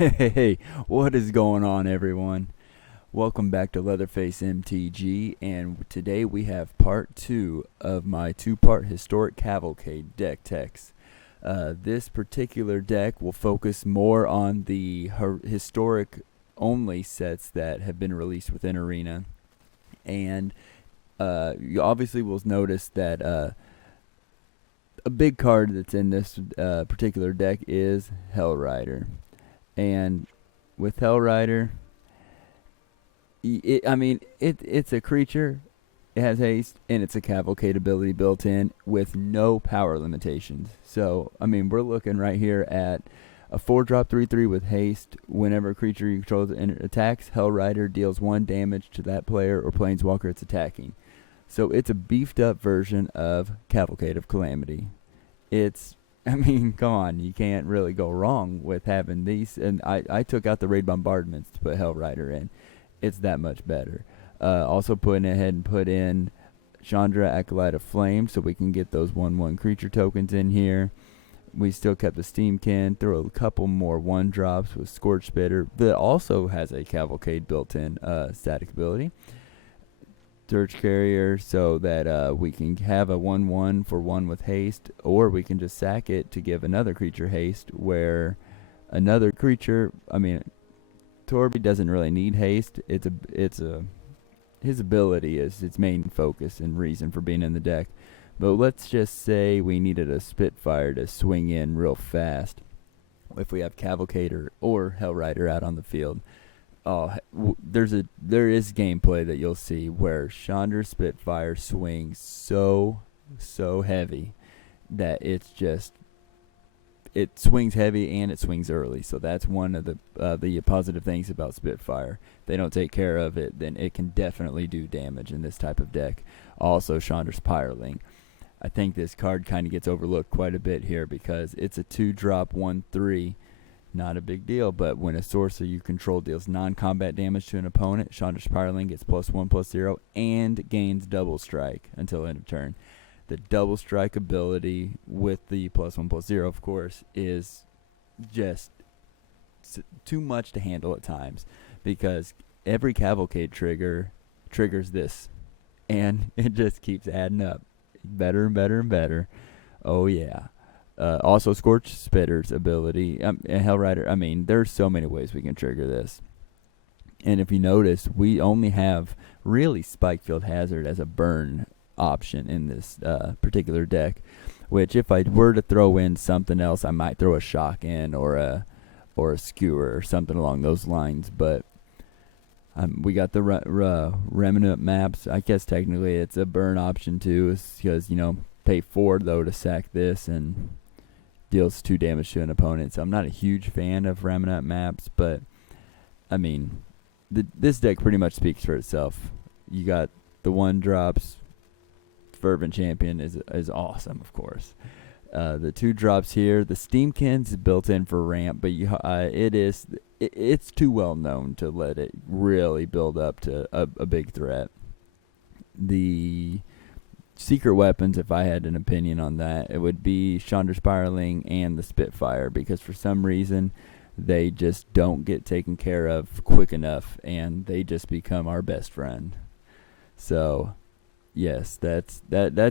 Hey, what is going on, everyone? Welcome back to LeatherfaceMTG, and today we have part 2 of my two-part historic cavalcade deck techs. This particular deck will focus more on the historic only sets that have been released within Arena, and you obviously will notice that a big card that's in this particular deck is Hellrider. And with Hellrider, it's a creature. It has haste, and it's a cavalcade ability built in with no power limitations. So, we're looking right here at a 4-drop 3/3 with haste. Whenever a creature you control attacks, Hellrider deals 1 damage to that player or planeswalker it's attacking. So it's a beefed up version of Cavalcade of Calamity. Come on, you can't really go wrong with having these. And I took out the raid bombardments to put Hellrider in. It's that much better. Also putting ahead and put in Chandra, Acolyte of Flame, so we can get those 1/1 creature tokens in here. We still kept the Steamkin, throw a couple more 1-drops with Scorch Spitter that also has a Cavalcade built-in static ability. Dirge Carrier, so that we can have a 1/1 for 1 with haste, or we can just sack it to give another creature haste, where another creature, Torby doesn't really need haste. His ability is its main focus and reason for being in the deck. But let's just say we needed a Spitfire to swing in real fast if we have Cavalcade or Hellrider out on the field. There is gameplay that you'll see where Chandra Spitfire swings so heavy that it swings heavy and it swings early. So that's one of the positive things about Spitfire. If they don't take care of it, then it can definitely do damage in this type of deck. Also, Chandra's Pyroling. I think this card kind of gets overlooked quite a bit here because it's a 2-drop 1/3. Not a big deal, but when a sorcerer you control deals non-combat damage to an opponent, Chandra's Pyroling gets +1/+0 and gains double strike until end of turn. The double strike ability with the +1/+0, of course, is just too much to handle at times because every Cavalcade trigger triggers this, and it just keeps adding up. Better and better and better. Oh, yeah. Also, Scorch Spitter's ability, and Hellrider. There's so many ways we can trigger this. And if you notice, we only have really Spikefield Hazard as a burn option in this particular deck, which if I were to throw in something else, I might throw a Shock in or a Skewer or something along those lines. But we got the Remnant Maps. I guess technically it's a burn option too, because pay 4 though to sack this and deals 2 damage to an opponent. So I'm not a huge fan of Remnant Maps, but this deck pretty much speaks for itself. You got the 1-drops. Fervent Champion is awesome, of course. The 2-drops here, the Steamkin's built in for ramp, but it's too well known to let it really build up to a big threat. The secret weapons, if I had an opinion on that, it would be Chandra Spiraling and the Spitfire, because for some reason they just don't get taken care of quick enough, and they just become our best friend. So yes, that's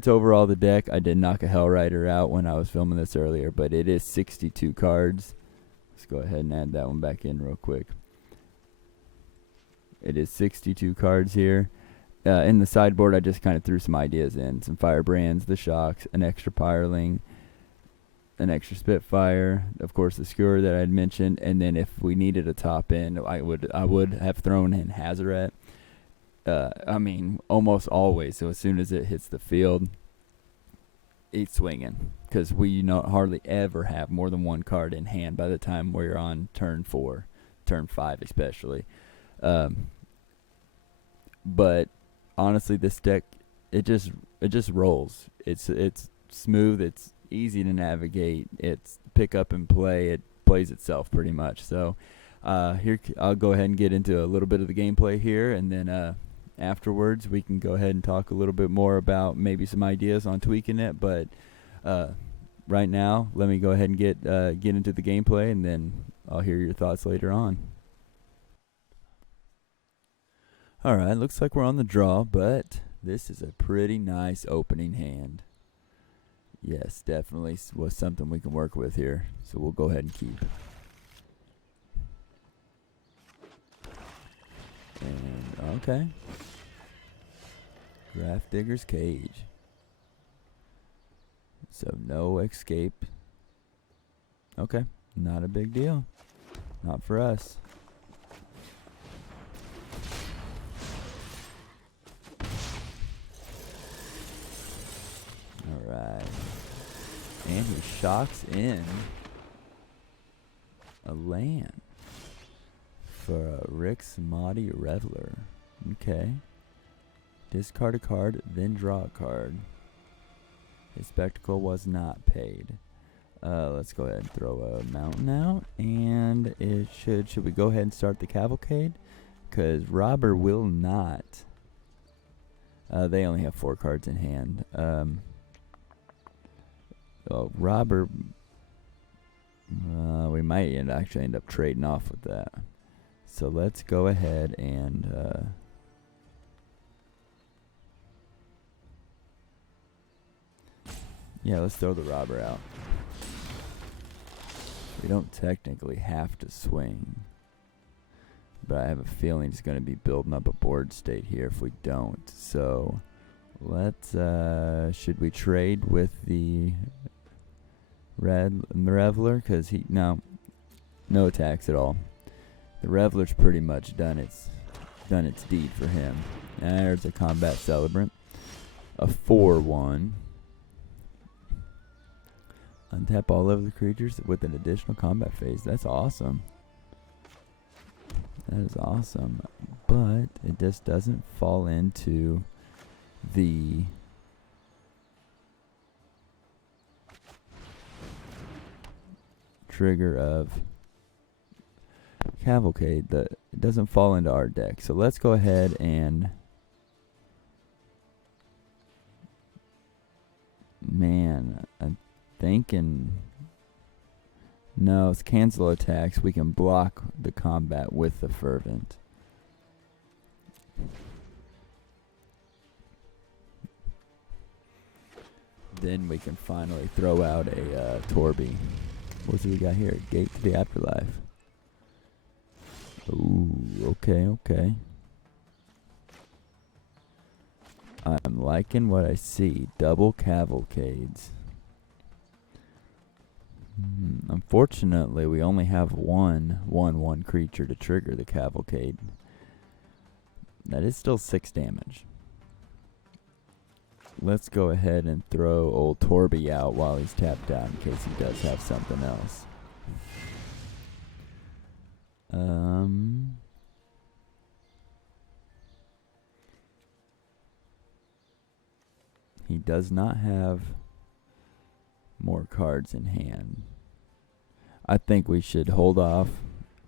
overall the deck. I did knock a Hellrider out when I was filming this earlier, but it is 62 cards. Let's go ahead and add that one back in real quick. It is 62 cards here. In the sideboard, I just kind of threw some ideas in. Some Firebrands, the Shocks, an extra Pyroling, an extra Spitfire, of course the Skewer that I had mentioned, and then if we needed a top end, I would have thrown in Hazaret. Almost always. So as soon as it hits the field, it's swinging, because we hardly ever have more than 1 card in hand by the time we're on turn 4, turn 5 especially. But honestly, this deck, it just rolls. It's smooth. It's easy to navigate. It's pick up and play. It plays itself pretty much. So here I'll go ahead and get into a little bit of the gameplay here, and then afterwards we can go ahead and talk a little bit more about maybe some ideas on tweaking it. But right now, let me go ahead and get into the gameplay, and then I'll hear your thoughts later on. Alright, looks like we're on the draw, but this is a pretty nice opening hand. Yes, definitely was something we can work with here. So we'll go ahead and keep. And, okay. Gravedigger's Cage. So no escape. Okay, not a big deal. Not for us. Alright. And he shocks in a land for a Rick's Maudie Reveler. Okay. Discard a card, then draw a card. His spectacle was not paid. Let's go ahead and throw a mountain out. And it should we go ahead and start the cavalcade? Because Robber will not. They only have 4 cards in hand. Well, Robber, we might actually end up trading off with that. So let's go ahead and yeah, let's throw the Robber out. We don't technically have to swing, but I have a feeling it's going to be building up a board state here if we don't. So let's should we trade with the Reveler? Because no attacks at all. The Reveler's pretty much done its deed for him. And there's a Combat Celebrant, a 4/1. Untap all of the creatures with an additional combat phase. That's awesome. That is awesome. But it just doesn't fall into the trigger of Cavalcade. It doesn't fall into our deck. So let's go ahead and I'm thinking no, it's cancel attacks. We can block the combat with the Fervent. Then we can finally throw out a Torby. What's we got here? Gate to the Afterlife. Ooh, okay. I'm liking what I see. Double Cavalcades. Unfortunately, we only have one creature to trigger the Cavalcade. That is still 6 damage. Let's go ahead and throw old Torby out while he's tapped out in case he does have something else. He does not have more cards in hand. I think we should hold off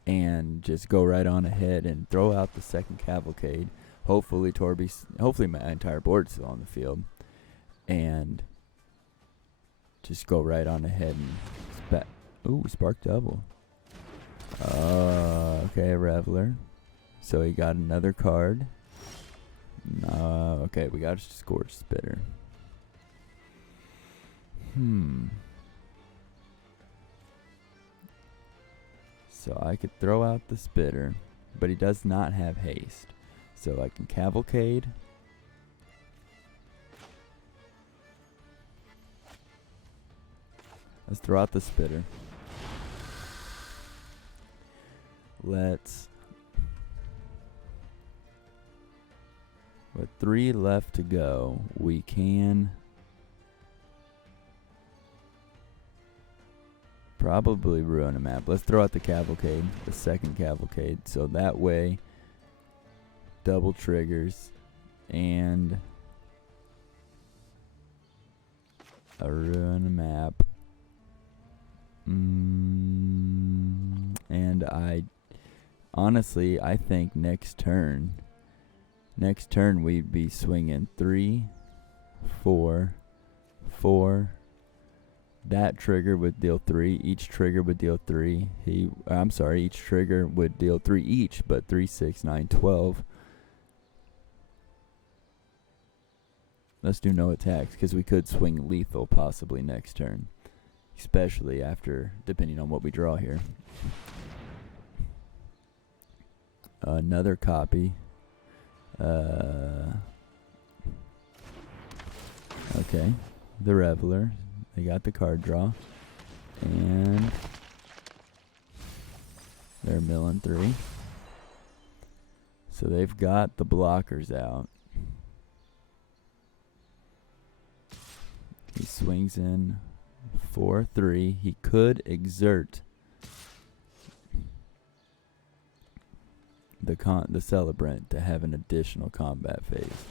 and just go right on ahead and throw out the second Cavalcade. Hopefully my entire board's still on the field. And just go right on ahead and Spark Double. Okay, Reveler. So he got another card. Okay, we got a Scorch Spitter. So I could throw out the Spitter, but he does not have haste. So I can Cavalcade. Let's throw out the Spitter. With 3 left to go, we can probably ruin a map. Let's throw out the Cavalcade, the second Cavalcade, so that way double triggers and a ruin a map. And I think next turn we'd be swinging 3, 4, 4, That trigger would deal 3. Each trigger would deal 3. Each trigger would deal 3 each, but 3, 6, 9, 12. Let's do no attacks, because we could swing lethal possibly next turn. Especially after, depending on what we draw here. Another copy. Okay, the Reveler. They got the card draw. And they're milling 3. So they've got the blockers out. He swings in 4-3. He could exert the Celebrant to have an additional combat phase.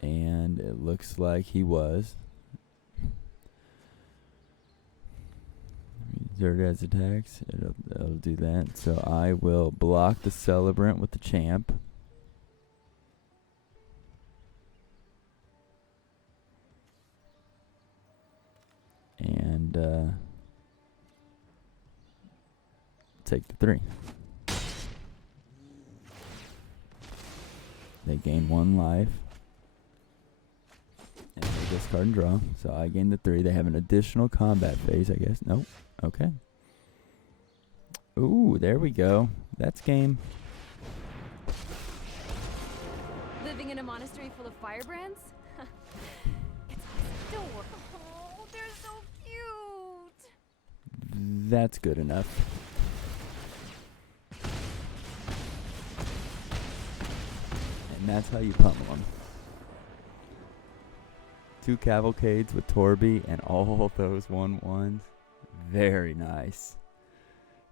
And it looks like he was. Exert as attacks. It'll do that. So I will block the Celebrant with the Champ. And take the 3. They gain 1 life. And they discard and draw. So I gain the 3. They have an additional combat phase, I guess. Nope. Okay. Ooh, there we go. That's game. Living in a monastery full of firebrands? It's adorable. Oh, they're so cute. That's good enough. And that's how you pummel them. 2 Cavalcades with Torby and all those 1/1s. Very nice.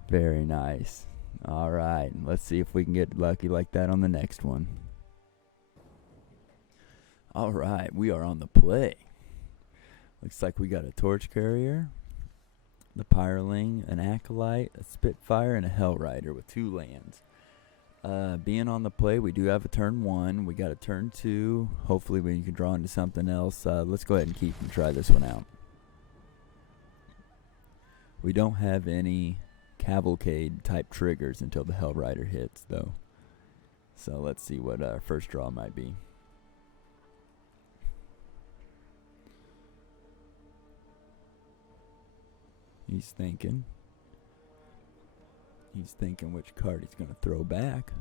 Very nice. Alright, let's see if we can get lucky like that on the next one. Alright, we are on the play. Looks like we got a Torch Carrier, the Pyroling, an Acolyte, a Spitfire, and a Hellrider with 2 lands. Being on the play, we do have a turn 1. We got a turn 2. Hopefully we can draw into something else. Let's go ahead and keep and try this one out. We don't have any Cavalcade type triggers until the Hellrider hits, though. So let's see what our first draw might be. He's thinking. He's thinking which card he's going to throw back.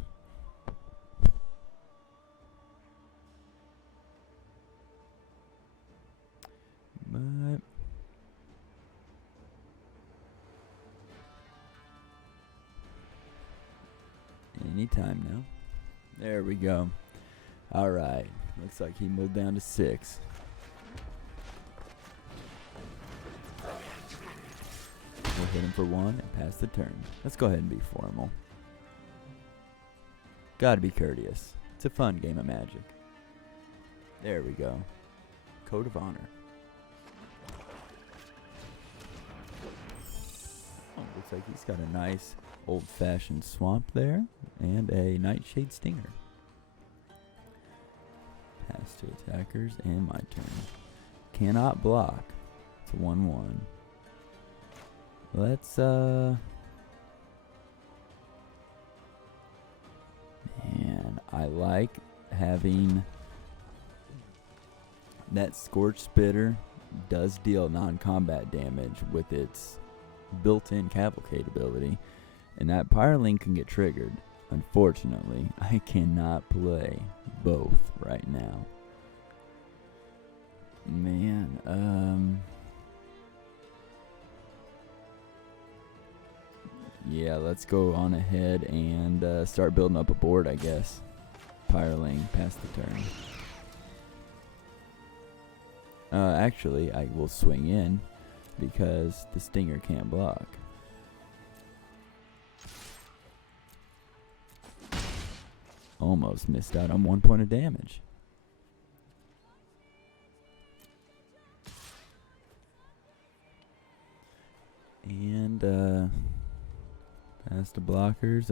But anytime now. There we go. Alright. Looks like he moved down to 6. We'll hit him for 1 and pass the turn. Let's go ahead and be formal. Gotta be courteous. It's a fun game of Magic. There we go. Code of Honor. Oh, looks like he's got a nice old-fashioned Swamp there and a Nightshade Stinger. Pass to attackers and my turn. Cannot block. It's a 1/1. Let's, man, I like having that Scorch Spitter does deal non-combat damage with its built-in Cavalcade ability, and that Pyroling can get triggered. Unfortunately, I cannot play both right now. Man, yeah, let's go on ahead and start building up a board, I guess. Pyroling, pass the turn. Actually, I will swing in because the Stinger can't block. Almost missed out on 1 point of damage. And, pass the blockers.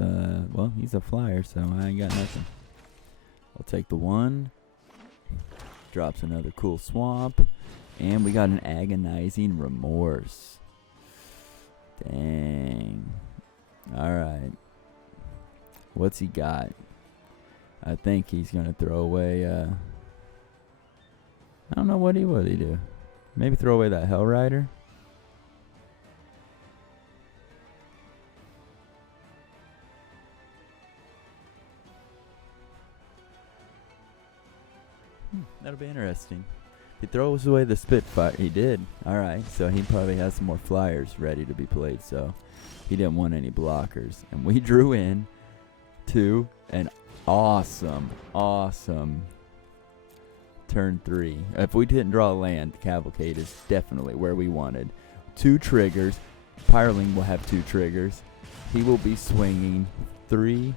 Well, he's a flyer, so I ain't got nothing. I'll take the 1. Drops another cool Swamp. And we got an Agonizing Remorse. Dang. Alright. What's he got? I think he's going to throw away, I don't know what he do. Maybe throw away that Hellrider? That'll be interesting. He throws away the Spitfire. He did. Alright, so he probably has some more flyers ready to be played, so he didn't want any blockers. And we drew in to an awesome turn 3. If we didn't draw a land, Cavalcade is definitely where we wanted. 2 triggers. Pyroling will have 2 triggers. He will be swinging 3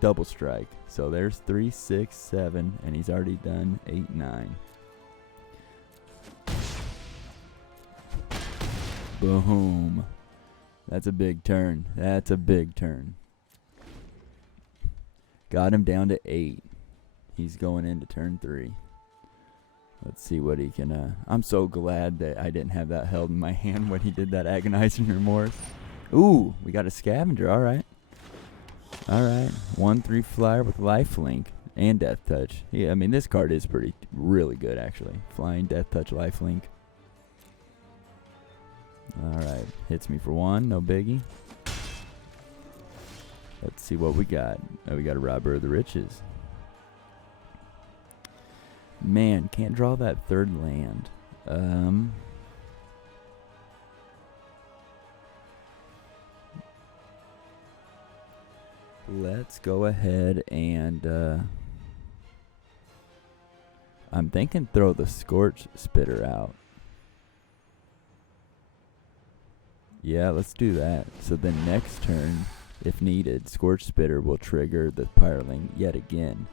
double strike. So there's 3, 6, 7, and he's already done 8, 9. Boom. That's a big turn. That's a big turn. Got him down to 8. He's going into turn 3. Let's see what he can... I'm so glad that I didn't have that held in my hand when he did that Agonizing Remorse. Ooh, we got a Scavenger. All right. All right. 1/3 flyer with lifelink and Death Touch. Yeah, I mean, this card is really good, actually. Flying, Death Touch, lifelink. All right. Hits me for 1. No biggie. Let's see what we got. Oh, we got a Robber of the Riches. Man, can't draw that 3rd land. Let's go ahead and I'm thinking throw the Scorch Spitter out. Yeah, let's do that. So then next turn, if needed, Scorch Spitter will trigger the Pyroling yet again.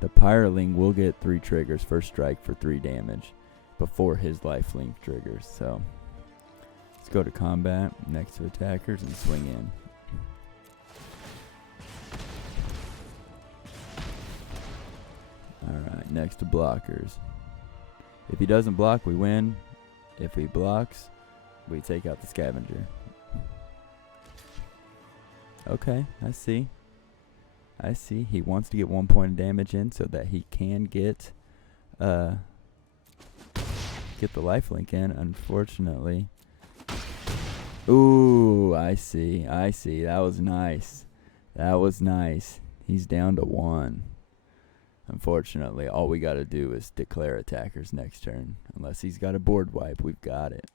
The Pyroling will get 3 triggers, first strike for 3 damage before his lifelink triggers. So let's go to combat next to attackers and swing in. Alright, next to blockers. If he doesn't block, we win. If he blocks, we take out the Scavenger. Okay, I see. I see. He wants to get 1 point of damage in so that he can get the lifelink in. Unfortunately. Ooh, I see. I see. That was nice. That was nice. He's down to 1. Unfortunately, all we got to do is declare attackers next turn. Unless he's got a board wipe, we've got it.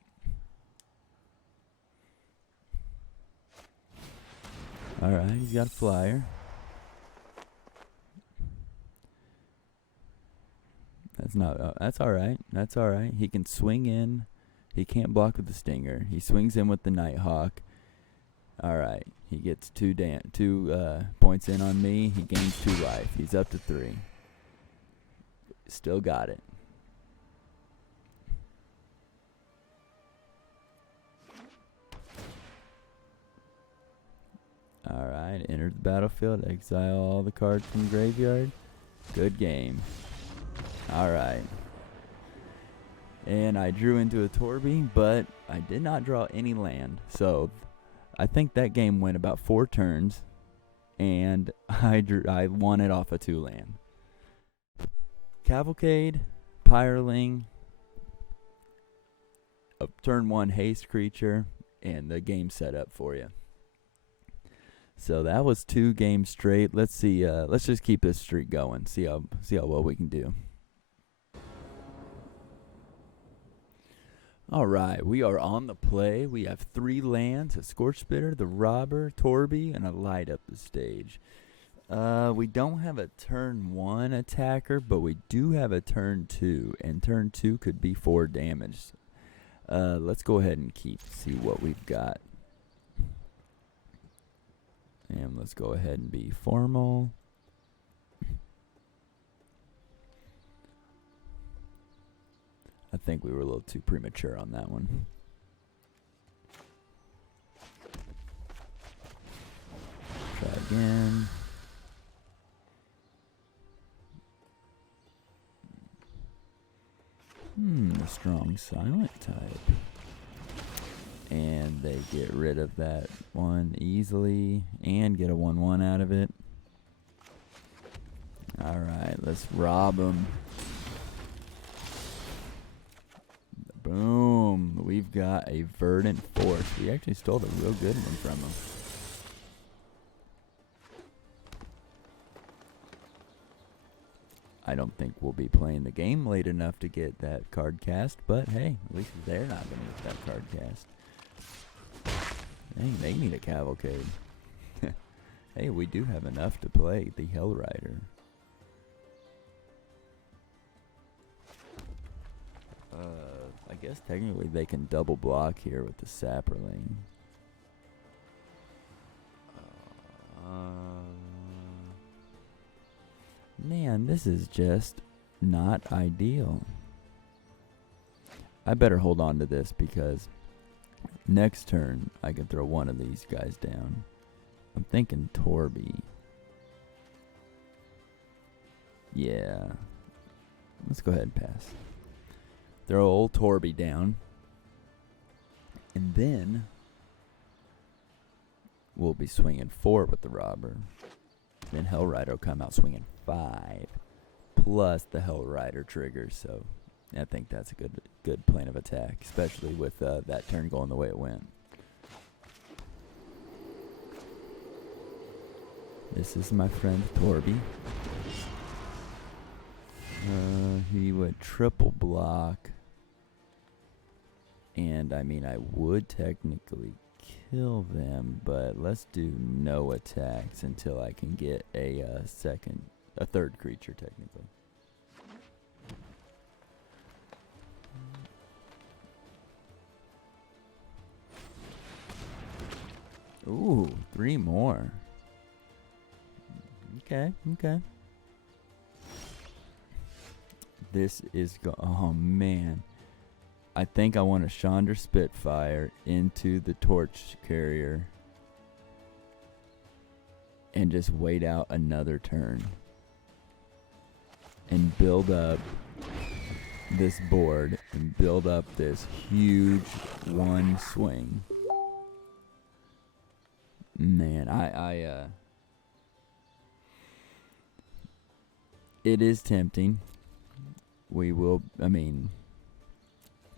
Alright, he's got a flyer. That's not, that's alright. That's alright. He can swing in. He can't block with the Stinger. He swings in with the Nighthawk. Alright, he gets 2 points in on me. He gains 2 life. He's up to 3. Still got it. Alright, enter the battlefield. Exile all the cards from the graveyard. Good game. Alright. And I drew into a Torby, but I did not draw any land. So I think that game went about 4 turns. And I won it off a 2 land. Cavalcade, Pyroling, a turn 1 haste creature, and the game set up for you. So that was 2 games straight. Let's see. Let's just keep this streak going. See how well we can do. All right, we are on the play. We have 3 lands: a Scorch Spitter, the Robber, Torby, and a Light Up the Stage. We don't have a turn 1 attacker, but we do have a turn 2, and turn 2 could be 4 damage. Let's go ahead and see what we've got. And let's go ahead and be formal. I think we were a little too premature on that one. Try again. A strong silent type. And they get rid of that one easily and get a 1/1 out of it. Alright, let's rob them. Boom. We've got a Verdant Force. We actually stole a real good one from them. I don't think we'll be playing the game late enough to get that card cast, but hey, at least they're not going to get that card cast. Dang, they need a Cavalcade. Hey, we do have enough to play the Hellrider. I guess technically they can double block here with the Sapperling. Man, this is just not ideal. I better hold on to this because next turn I can throw one of these guys down. I'm thinking Torby. Yeah. Let's go ahead and pass. Throw old Torby down. And then we'll be swinging 4 with the Robber. Then Hellrider will come out swinging 5. Plus the Hellrider trigger. So I think that's a good plan of attack. Especially with that turn going the way it went. This is my friend Torby. He would triple block. And I mean, I would technically kill them, but let's do no attacks until I can get a third creature technically. Ooh, 3 more. Okay. This is oh man. I think I want a Chandra Spitfire into the Torch Carrier and just wait out another turn and build up this board and build up this huge one swing. Man, it is tempting. We will,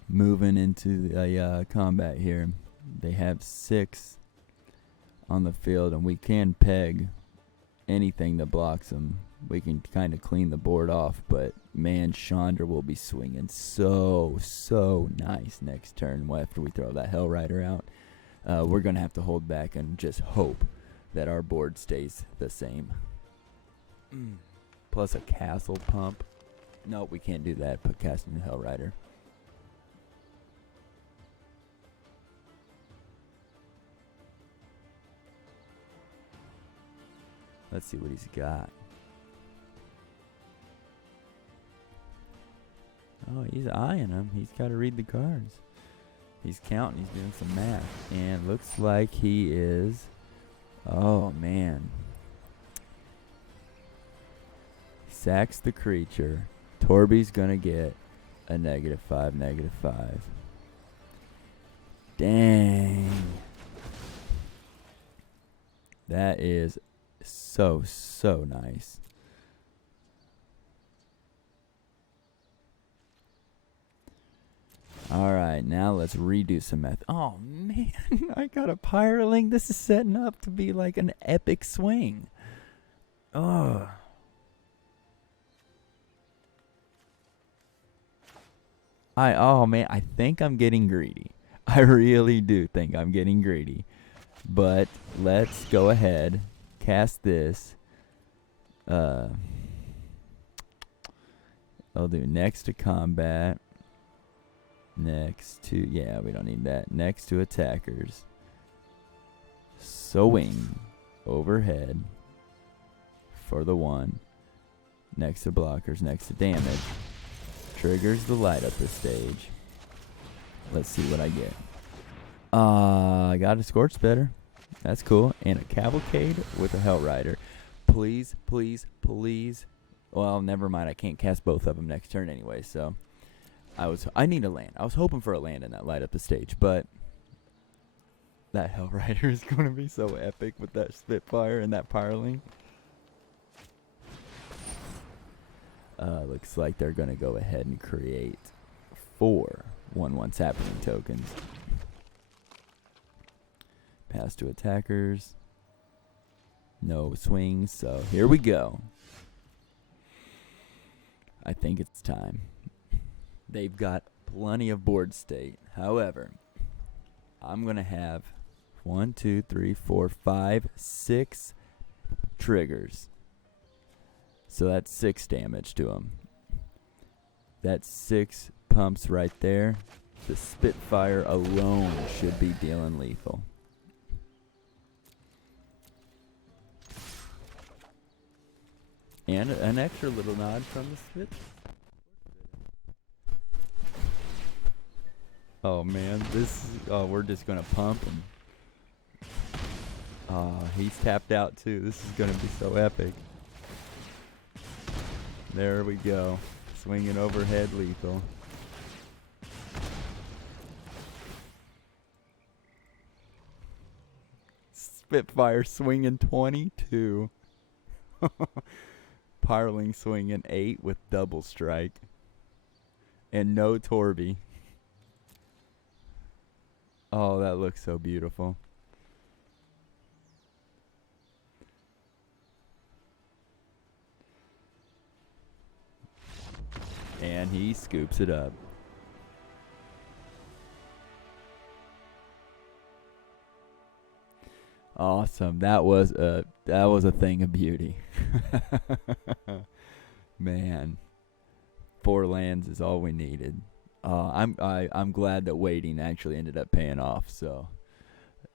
moving into the combat here, they have 6 on the field, and we can peg anything that blocks them. We can kind of clean the board off, but man, Chandra will be swinging so nice next turn after we throw that Hellrider out. We're going to have to hold back and just hope that our board stays the same. Plus a Castle Pump. No, we can't do that, but casting the Hellrider. Let's see what he's got. Oh, he's eyeing them. He's got to read the cards. He's counting. He's doing some math. And looks like he is... Oh, man. Sacks the creature. Torby's going to get a -5, -5. Dang. That is so nice. Alright, now let's redo some math. Oh man, I got a Pyroling. This is setting up to be like an epic swing. Oh. Oh man, I think I'm getting greedy. I really do think I'm getting greedy. But let's go ahead, cast this. I'll do next to combat. Next to, yeah, we don't need that. Next to attackers. Swing overhead for the 1. Next to blockers, next to damage. Triggers the light up the stage. Let's see what I get. I got a Scorch Spitter. That's cool. And a Cavalcade with a Hellrider. Please. Well, never mind. I can't cast both of them next turn anyway, so... I need a land. I was hoping for a land in that light up the stage, but that Hellrider is going to be so epic with that Spitfire and that Pirling. Looks like they're going to go ahead and create 4 1/1 Sapling tokens. Pass to attackers. No swings, so here we go. I think it's time. They've got plenty of board state. However, I'm going to have 1, 2, 3, 4, 5, 6 triggers. So that's 6 damage to them. That's 6 pumps right there. The Spitfire alone should be dealing lethal. And an extra little nod from the Spit. Oh man, we're just gonna pump him. He's tapped out too. This is gonna be so epic. There we go. Swinging overhead lethal. Spitfire swinging 22. Pirling swinging 8 with double strike. And no Torby. Oh, that looks so beautiful. And he scoops it up. Awesome. That was a thing of beauty. Man. 4 lands is all we needed. I'm glad that waiting actually ended up paying off. So,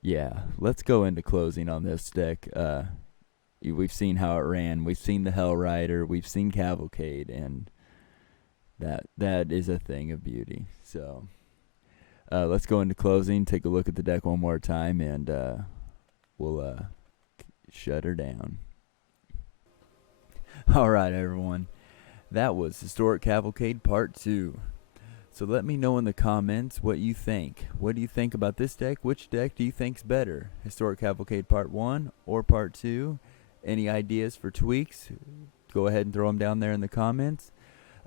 yeah, let's go into closing on this deck. We've seen how it ran. We've seen the Hellrider. We've seen Cavalcade, and that is a thing of beauty. So, let's go into closing. Take a look at the deck one more time, and we'll shut her down. All right, everyone. That was Historic Cavalcade Part 2. So let me know in the comments what you think. What do you think about this deck? Which deck do you think's better? Historic Cavalcade Part 1 or Part 2? Any ideas for tweaks? Go ahead and throw them down there in the comments.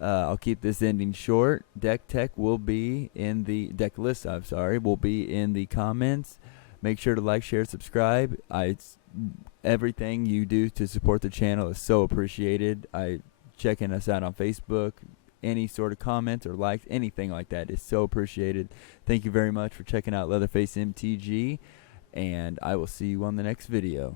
I'll keep this ending short. Deck will be in the will be in the comments. Make sure to like, share, subscribe. Everything you do to support the channel is so appreciated. Checking us out on Facebook. Any sort of comments or likes, anything like that is so appreciated. Thank you very much for checking out LeatherfaceMTG, and I will see you on the next video.